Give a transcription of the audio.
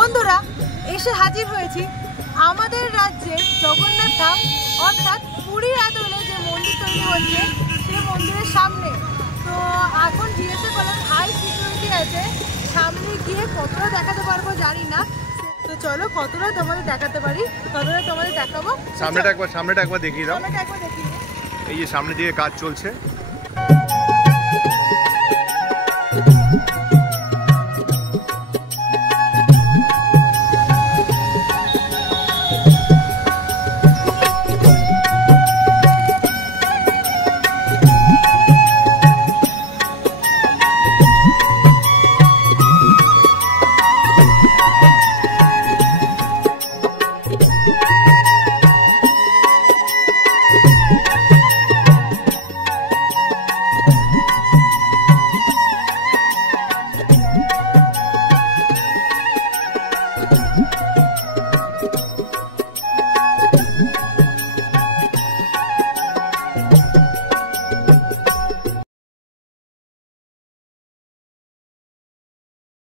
বন্ধুরা এসে হাজির হয়েছি আমাদের রাজ্যের জগন্নাথ ধাম অর্থাৎ পুরীর আদলে যে মন্দির তৈরি হচ্ছে সেই মন্দিরের সামনে। তো এখন জিজ্ঞাসা করলাম হাই সিকিউরিটি আছে, সামনে গিয়ে কতটা দেখাতে পারবো জানি না, তো চলো কতটা তোমাদের দেখাতে পারি ততটা তোমাদের দেখাবো। সামনেটা একবার দেখিয়ে দাও। এই যে সামনে দিকে কাজ চলছে।